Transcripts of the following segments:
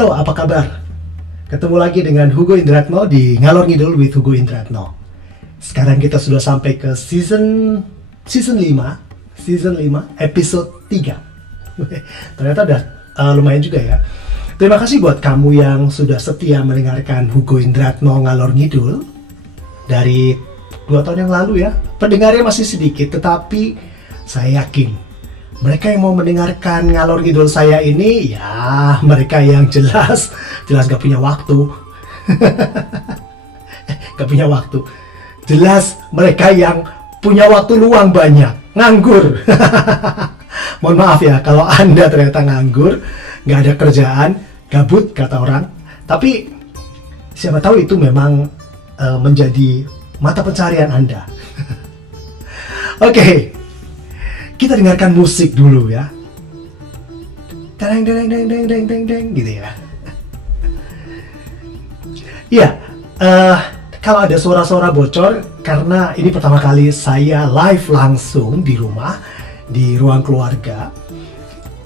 Halo, apa kabar? Ketemu lagi dengan Hugo Indratno di Ngalor Ngidul with Hugo Indratno. Sekarang kita sudah sampai ke season 5, episode 3. Ternyata udah lumayan juga ya. Terima kasih buat kamu yang sudah setia mendengarkan Hugo Indratno Ngalor Ngidul dari 2 tahun yang lalu ya. Pendengarnya masih sedikit, tetapi saya yakin mereka yang mau mendengarkan ngalor ngidul saya ini, ya mereka yang jelas gak punya waktu. Gak punya waktu. Jelas mereka yang punya waktu luang banyak, nganggur. Mohon maaf ya kalau Anda ternyata nganggur, gak ada kerjaan, gabut kata orang. Tapi siapa tahu itu memang menjadi mata pencarian Anda. Oke. Kita dengarkan musik dulu ya. Deng deng deng deng deng deng deng gitu ya. Iya, kalau ada suara-suara bocor karena ini pertama kali saya live langsung di rumah, di ruang keluarga.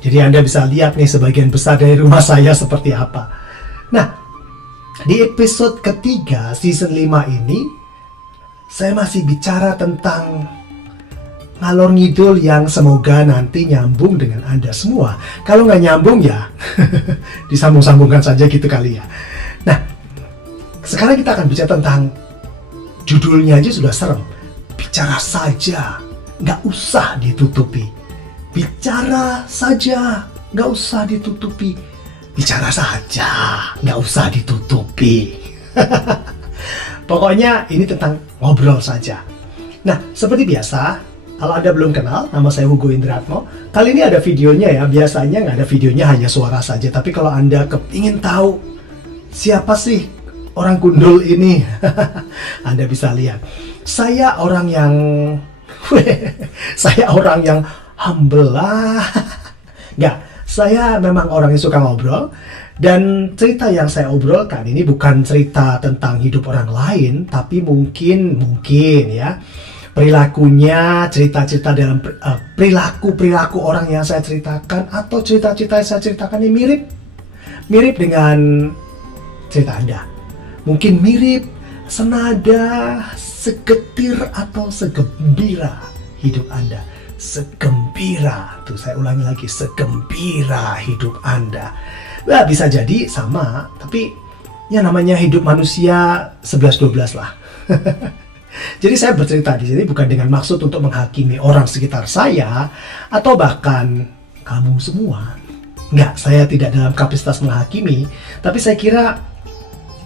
Jadi Anda bisa lihat nih sebagian besar dari rumah saya seperti apa. Nah, di episode ketiga season 5 ini saya masih bicara tentang ngalor ngidul yang semoga nanti nyambung dengan Anda semua. Kalau nggak nyambung ya disambung-sambungkan saja gitu kali ya. Nah, sekarang kita akan bicara tentang judulnya aja sudah serem. Bicara saja, nggak usah ditutupi. Bicara saja, nggak usah ditutupi. Bicara saja, nggak usah ditutupi. Pokoknya ini tentang ngobrol saja. Nah, seperti biasa, kalau Anda belum kenal, nama saya Hugo Indratno. Kali ini ada videonya ya, biasanya nggak ada videonya, hanya suara saja. Tapi kalau Anda ingin tahu siapa sih orang gundul ini, Anda bisa lihat. Saya orang yang humble lah. Nggak, saya memang orang yang suka ngobrol. Dan cerita yang saya obrolkan ini bukan cerita tentang hidup orang lain, tapi mungkin ya, perilakunya, cerita-cerita dalam perilaku orang yang saya ceritakan atau cerita-cerita yang saya ceritakan ini mirip dengan cerita Anda. Mungkin mirip, senada, segetir atau segembira hidup Anda. Segembira, tuh saya ulangi lagi, segembira hidup Anda. Nah, bisa jadi sama, tapi ya namanya hidup manusia 11-12 lah. Jadi saya bercerita di sini bukan dengan maksud untuk menghakimi orang sekitar saya atau bahkan kamu semua. Enggak, saya tidak dalam kapasitas menghakimi, tapi saya kira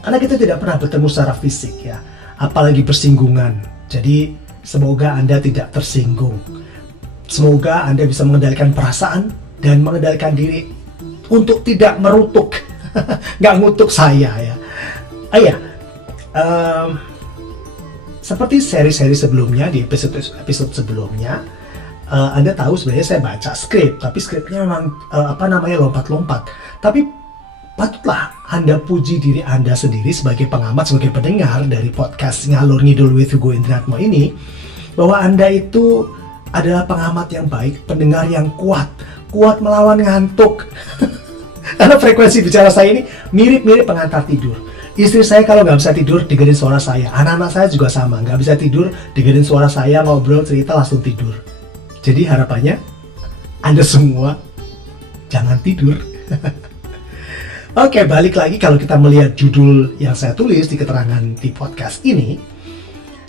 karena kita tidak pernah bertemu secara fisik ya, apalagi bersinggungan. Jadi semoga Anda tidak tersinggung. Semoga Anda bisa mengendalikan perasaan dan mengendalikan diri untuk tidak merutuk. Nggak ngutuk saya ya. Seperti seri-seri sebelumnya, di episode sebelumnya, Anda tahu sebenarnya saya baca skrip, tapi skripnya memang lompat-lompat. Tapi patutlah Anda puji diri Anda sendiri sebagai pengamat, sebagai pendengar dari podcast Ngalor Ngidul with Hugo Indratno ini, bahwa Anda itu adalah pengamat yang baik, pendengar yang kuat melawan ngantuk. Karena frekuensi bicara saya ini mirip-mirip pengantar tidur. Istri saya kalau nggak bisa tidur dengerin suara saya. Anak-anak saya juga sama, nggak bisa tidur dengerin suara saya, ngobrol, cerita, langsung tidur. Jadi harapannya Anda semua jangan tidur. Oke, balik lagi kalau kita melihat judul yang saya tulis di keterangan di podcast ini.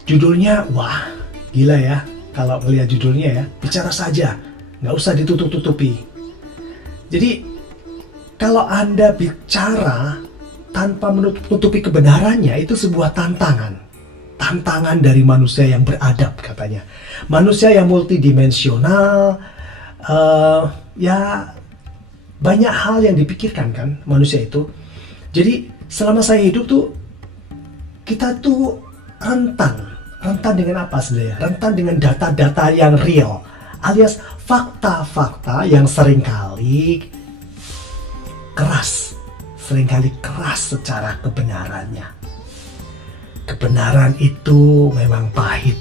Judulnya, wah gila ya. Kalau melihat judulnya ya, bicara saja, nggak usah ditutup-tutupi. Jadi kalau Anda bicara tanpa menutupi kebenarannya, itu sebuah tantangan dari manusia yang beradab katanya, manusia yang multidimensional. Ya banyak hal yang dipikirkan kan manusia itu. Jadi selama saya hidup tuh, kita tuh rentan dengan apa sebenarnya? Rentan dengan data-data yang real, alias fakta-fakta yang seringkali keras secara kebenarannya. Kebenaran itu memang pahit.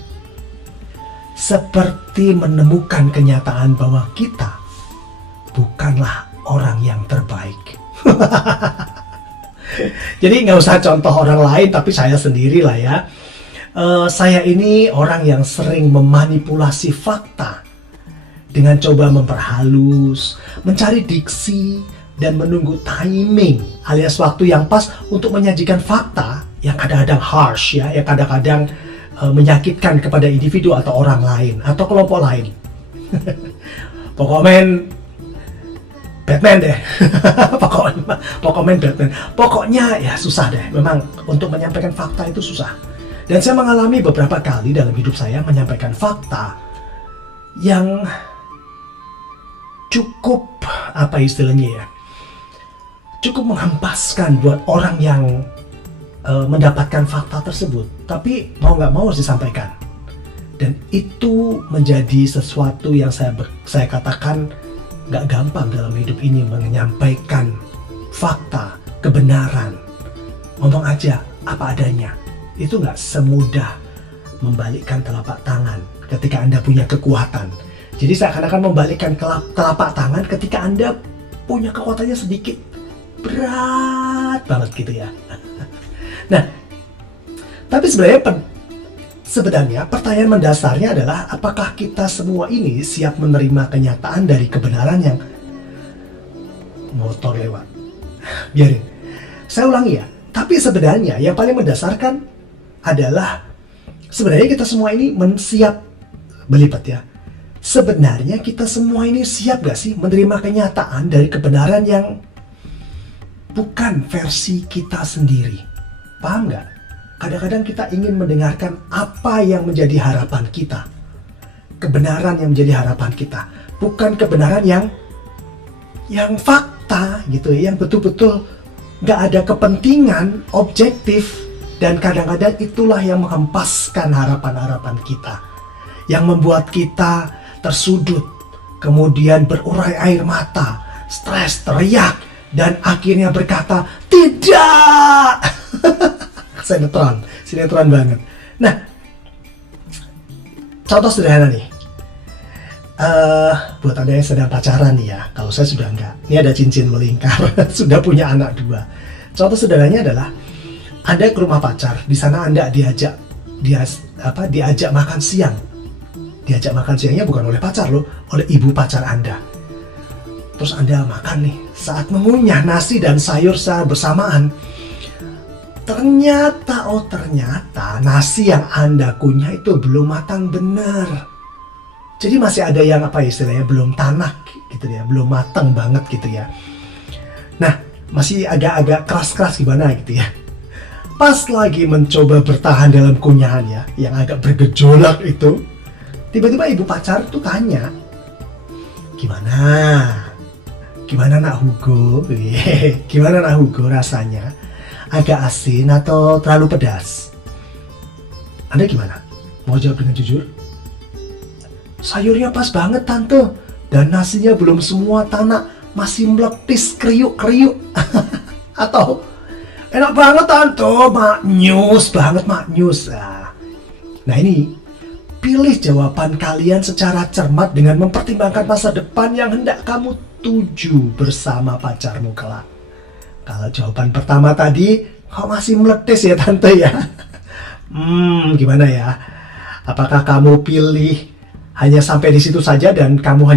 Seperti menemukan kenyataan bahwa kita bukanlah orang yang terbaik. Jadi nggak usah contoh orang lain, tapi saya sendiri lah ya. Saya ini orang yang sering memanipulasi fakta dengan coba memperhalus, mencari diksi, dan menunggu timing alias waktu yang pas untuk menyajikan fakta yang kadang-kadang harsh ya, yang kadang-kadang menyakitkan kepada individu atau orang lain atau kelompok lain. Pokoknya Batman deh. Pokoknya Batman. Pokoknya ya susah deh. Memang untuk menyampaikan fakta itu susah. Dan saya mengalami beberapa kali dalam hidup saya menyampaikan fakta yang cukup apa istilahnya ya, cukup menghempaskan buat orang yang mendapatkan fakta tersebut. Tapi mau nggak mau harus disampaikan. Dan itu menjadi sesuatu yang saya katakan nggak gampang dalam hidup ini, menyampaikan fakta, kebenaran. Ngomong aja apa adanya. Itu nggak semudah membalikkan telapak tangan ketika Anda punya kekuatan. Jadi seakan-akan membalikkan telapak tangan ketika Anda punya kekuatannya sedikit. Berat banget gitu ya. Nah, tapi sebenarnya pertanyaan mendasarnya adalah apakah kita semua ini siap menerima kenyataan dari kebenaran yang motor lewat. Biarin. Saya ulangi ya. Tapi sebenarnya yang paling mendasarkan adalah sebenarnya kita semua ini siap berlipat ya. Sebenarnya kita semua ini siap gak sih menerima kenyataan dari kebenaran yang bukan versi kita sendiri? Paham gak? Kadang-kadang kita ingin mendengarkan apa yang menjadi harapan kita. Kebenaran yang menjadi harapan kita. Bukan kebenaran yang fakta gitu ya. Yang betul-betul gak ada kepentingan objektif. Dan kadang-kadang itulah yang menghempaskan harapan-harapan kita. Yang membuat kita tersudut. Kemudian berurai air mata. Stres, teriak. Dan akhirnya berkata, tidak! Sinetron banget. Nah, contoh sederhana nih. Buat Anda yang sedang pacaran nih ya, kalau saya sudah enggak. Ini ada cincin melingkar, sudah punya anak 2. Contoh sederhananya adalah Anda ke rumah pacar, di sana Anda diajak makan siang. Diajak makan siangnya bukan oleh pacar loh, oleh ibu pacar Anda. Terus Anda makan nih, saat mengunyah nasi dan sayur secara bersamaan, ternyata nasi yang Anda kunyah itu belum matang benar. Jadi masih ada yang apa istilahnya belum tanak gitu ya, belum matang banget gitu ya. Nah, masih agak-agak keras-keras gimana gitu ya. Pas lagi mencoba bertahan dalam kunyahan ya, yang agak bergejolak itu, tiba-tiba ibu pacar tuh tanya, Gimana nak Hugo? Gimana nak Hugo rasanya? Agak asin atau terlalu pedas? Anda gimana? Mau jawab dengan jujur? Sayurnya pas banget tante. Dan nasinya belum semua tanak. Masih meletis kriuk-kriuk. Atau enak banget tante. Maknyus banget maknyus. Nah ini, pilih jawaban kalian secara cermat dengan mempertimbangkan masa depan yang hendak kamu tuju bersama pacarmu kelak. Kalau jawaban pertama tadi, kok masih meletis ya tante ya? Gimana ya? Apakah kamu pilih hanya sampai di situ saja dan kamu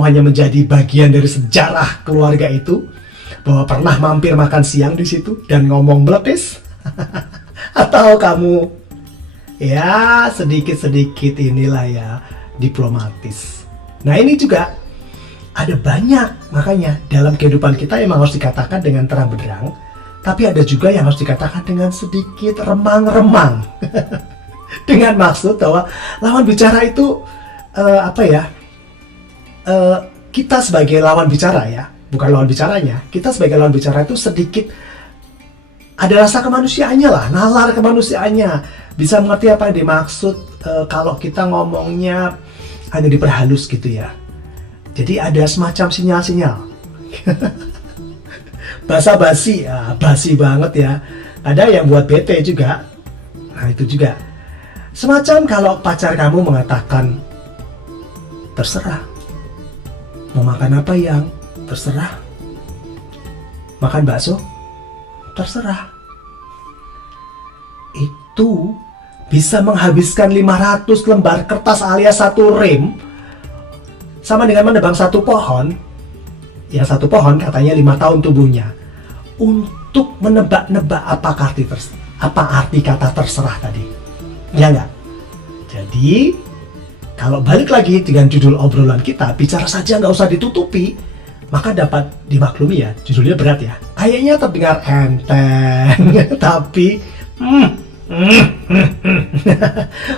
hanya menjadi bagian dari sejarah keluarga itu? Bahwa pernah mampir makan siang di situ dan ngomong meletis? Atau kamu ya sedikit-sedikit inilah ya diplomatis. Nah ini juga ada banyak, makanya dalam kehidupan kita emang harus dikatakan dengan terang benderang, tapi ada juga yang harus dikatakan dengan sedikit remang-remang. Dengan maksud bahwa lawan bicara itu kita sebagai lawan bicara ya, bukan lawan bicaranya, kita sebagai lawan bicara itu sedikit ada rasa kemanusiaannya lah, nalar kemanusiaannya, bisa mengerti apa yang dimaksud kalau kita ngomongnya hanya diperhalus gitu ya. Jadi ada semacam sinyal-sinyal. Basa-basi, basi banget ya. Ada yang buat bete juga. Nah itu juga. Semacam kalau pacar kamu mengatakan, terserah. Mau makan apa yang? Terserah. makan bakso, terserah. Itu bisa menghabiskan 500 lembar kertas alias 1 rem, sama dengan menebang 1 pohon. Yang 1 pohon katanya 5 tahun tumbuhnya, untuk menebak-nebak apa arti kata terserah tadi. Ya enggak? Jadi, kalau balik lagi dengan judul obrolan kita, bicara saja nggak usah ditutupi, maka dapat dimaklumi ya, judulnya berat ya. Kayaknya terdengar enteng, tapi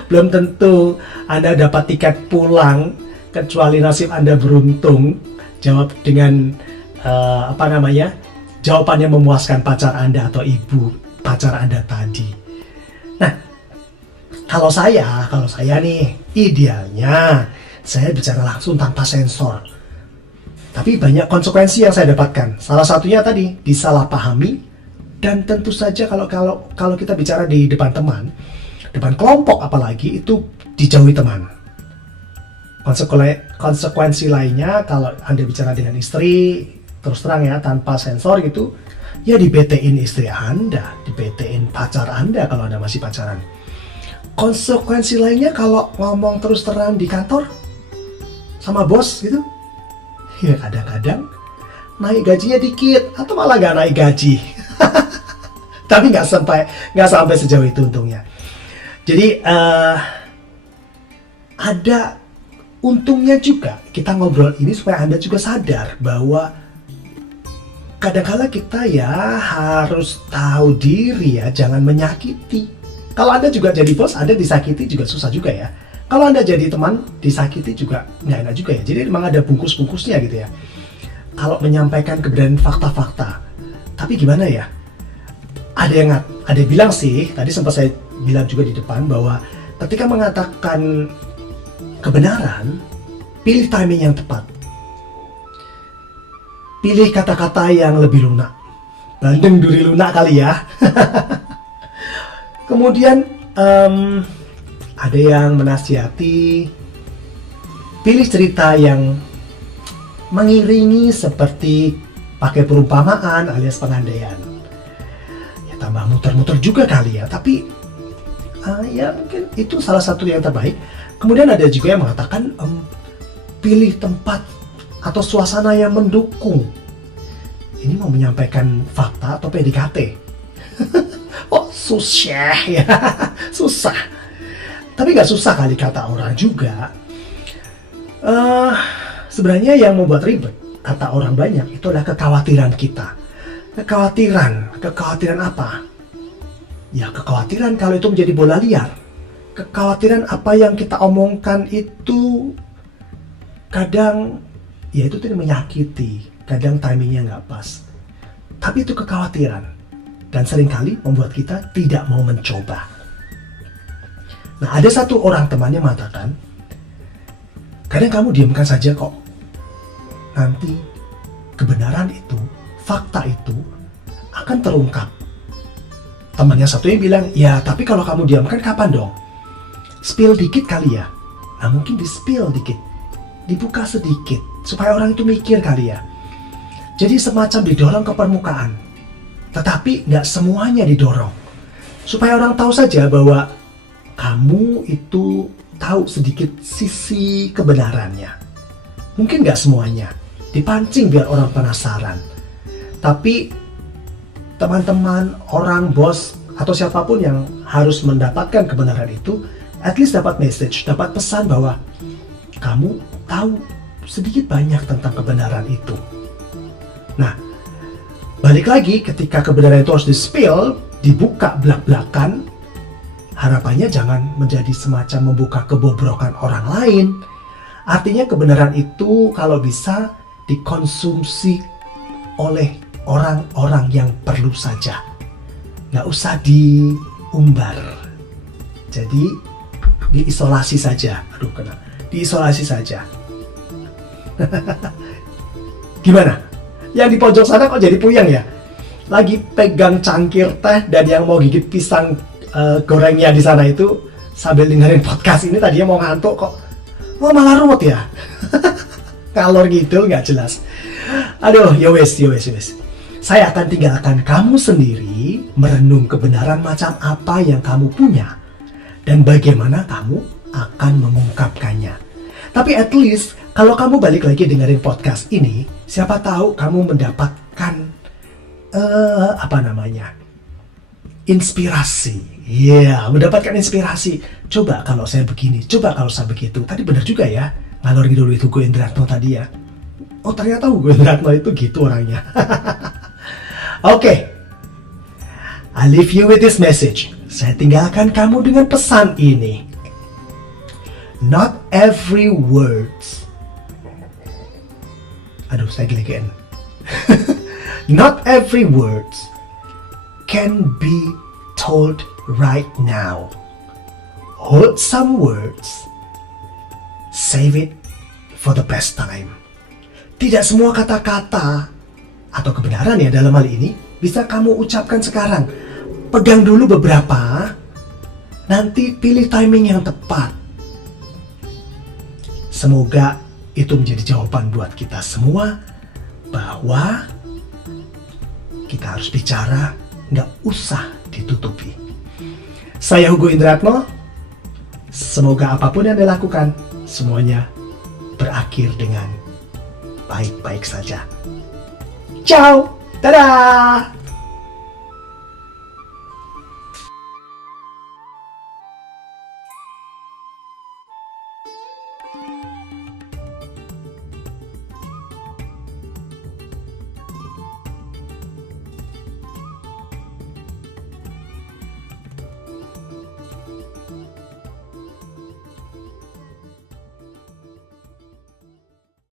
belum tentu Anda dapat tiket pulang, kecuali nasib Anda beruntung jawab dengan jawaban yang memuaskan pacar Anda atau ibu pacar Anda tadi. Nah, kalau saya nih, idealnya saya bicara langsung tanpa sensor. Tapi banyak konsekuensi yang saya dapatkan. Salah satunya tadi, disalahpahami, dan tentu saja kalau kita bicara di depan teman, depan kelompok apalagi, itu dijauhi teman. Konsekuensi lainnya, kalau Anda bicara dengan istri, terus terang ya, tanpa sensor gitu, ya di-BT-in istri Anda, di-BT-in pacar Anda kalau Anda masih pacaran. Konsekuensi lainnya kalau ngomong terus terang di kantor sama bos gitu, ya kadang-kadang naik gajinya dikit atau malah nggak naik gaji. Tapi nggak sampai sejauh itu untungnya. Jadi ada untungnya juga kita ngobrol ini supaya Anda juga sadar bahwa kadang-kala kita ya harus tahu diri ya, jangan menyakiti. Kalau Anda juga jadi bos, Anda disakiti juga susah juga ya. Kalau Anda jadi teman, disakiti juga nggak enak juga ya. Jadi memang ada bungkus-bungkusnya gitu ya. Kalau menyampaikan kebenaran fakta-fakta. Tapi gimana ya? Ada yang bilang sih, tadi sempat saya bilang juga di depan, bahwa ketika mengatakan kebenaran, pilih timing yang tepat. Pilih kata-kata yang lebih lunak. Bandeng duri lunak kali ya. Kemudian ada yang menasihati, pilih cerita yang mengiringi seperti pakai perumpamaan alias pengandaian. Ya tambah muter-muter juga kali ya, tapi ya mungkin itu salah satu yang terbaik. Kemudian ada juga yang mengatakan pilih tempat atau suasana yang mendukung. Ini mau menyampaikan fakta atau PDKT? Oh susah ya, susah. Tapi nggak susah kali kata orang juga. Sebenarnya yang membuat ribet kata orang banyak itu adalah kekhawatiran kita. Kekhawatiran apa? Ya kekhawatiran kalau itu menjadi bola liar. Kekhawatiran apa yang kita omongkan itu kadang ya itu tidak menyakiti, kadang timingnya nggak pas. Tapi itu kekhawatiran. Dan seringkali membuat kita tidak mau mencoba. Nah, ada satu orang teman yang mengatakan, kadang kamu diamkan saja kok. Nanti kebenaran itu, fakta itu akan terungkap. Temannya satu yang bilang, ya tapi kalau kamu diamkan kapan dong? Spill dikit kali ya. Nah mungkin di spill dikit, dibuka sedikit, supaya orang itu mikir kali ya. Jadi semacam didorong ke permukaan. Tetapi nggak semuanya didorong. Supaya orang tahu saja bahwa kamu itu tahu sedikit sisi kebenarannya. Mungkin nggak semuanya. Dipancing biar orang penasaran. Tapi teman-teman, orang, bos, atau siapapun yang harus mendapatkan kebenaran itu, at least dapat message, dapat pesan bahwa kamu tahu sedikit banyak tentang kebenaran itu. Nah, balik lagi ketika kebenaran itu harus di-spill, dibuka belak-belakan, harapannya jangan menjadi semacam membuka kebobrokan orang lain. Artinya kebenaran itu kalau bisa dikonsumsi oleh orang-orang yang perlu saja. Nggak usah diumbar. Jadi diisolasi saja. Diisolasi saja. Gimana? Yang di pojok sana kok jadi puyeng ya? Lagi pegang cangkir teh dan yang mau gigit pisang gorengnya di sana itu sambil dengerin podcast ini, tadinya mau ngantuk kok. Oh malah ruwet ya? Kalor gitu nggak jelas. Aduh, ya wes. Saya akan tinggalkan kamu sendiri merenung kebenaran macam apa yang kamu punya dan bagaimana kamu akan mengungkapkannya. Tapi at least kalau kamu balik lagi dengerin podcast ini, siapa tahu kamu mendapatkan inspirasi. Mendapatkan inspirasi. Coba kalau saya begini, coba kalau saya begitu. Tadi benar juga ya, ngalor ngidul itu Hugo Indratno tadi ya. Oh ternyata Hugo Indratno itu gitu orangnya. Oke. I leave you with this message. Saya tinggalkan kamu dengan pesan ini. Not every words. Aduh, saya gelegean. Not every words can be told right now. Hold some words. Save it for the best time. Tidak semua kata-kata atau kebenaran ya dalam hal ini bisa kamu ucapkan sekarang. Pegang dulu beberapa, nanti pilih timing yang tepat. Semoga itu menjadi jawaban buat kita semua bahwa kita harus bicara, nggak usah ditutupi. Saya Hugo Indratno. Semoga apapun yang dilakukan, semuanya berakhir dengan baik-baik saja. Ciao, dadah.